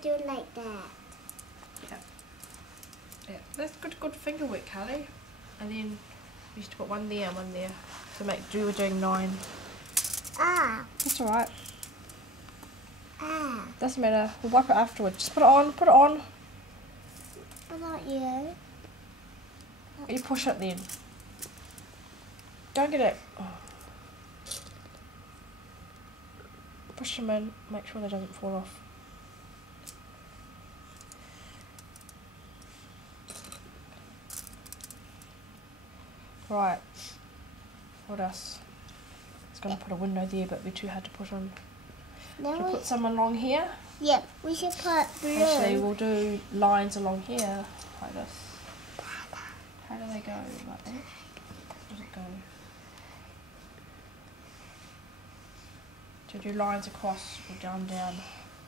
should do it like that. Yeah. Yeah. That's good finger work, Carly. And then we used to put one there and one there. So we're doing 9. Ah. That's alright. Ah. Doesn't matter. We'll wipe it afterwards. Just put it on. Put it on. But not you. You push it then. Don't get it. Oh. Push them in. Make sure they doesn't fall off. Right. What else? It's going to put a window there, but it'd be too hard to put on. Then Should we put some along here? Yep, we should put blue. Actually, we'll do lines along here, like this. How do they go? Like that? How does it go? Do you do lines across or down?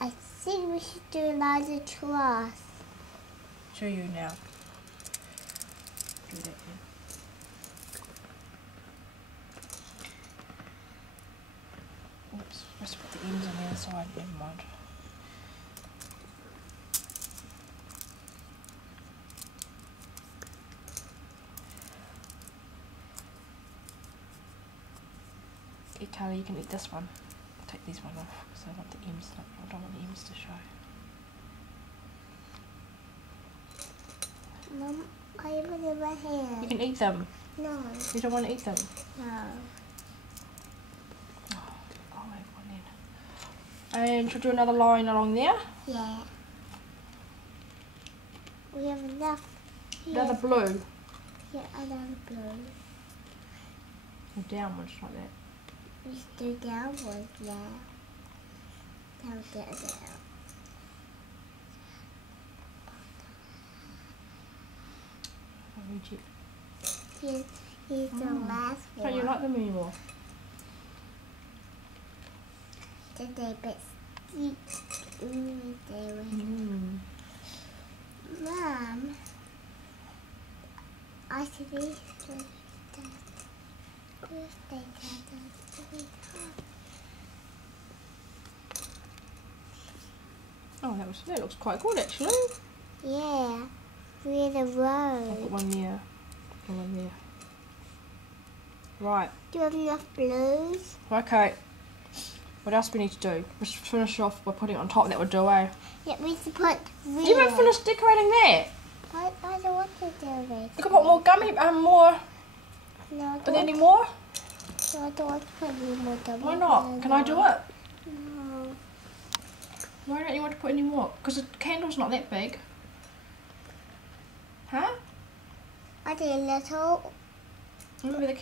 I think we should do lines across. Show you now. Do that then. Oops, let's put the ends on the other side, never mind. Okay, Carly, you can eat this one. Take these one off because I want the ends. I don't want the ends to show. Mum, I put it in my hand. You can eat them. No. You don't want to eat them. No. I'll have one then. And should we do another line along there? Yeah. We have enough here. Another blue. Yeah, another blue. Or downwards like that. We should do downwards now. Down, down. I'll read you. Here's the last one. Don't you like them anymore? Today, but steep. Mom, I see these birthday candles. Oh, that looks quite good actually. Yeah, we're the I'll put road. one there. One there. Right. Do you have enough blues? Okay. What else we need to do? Let's finish off by putting it on top. That would do, eh? Yeah, we should put red. You haven't finished decorating that. I don't want to do it. You can put more gummy, more. No, I Are don't there want any more? No, I don't want to put any more gummy. Why not? Can I do it? No. Why don't you want to put any more? Because the candle's not that big. Huh? I did a little. Remember the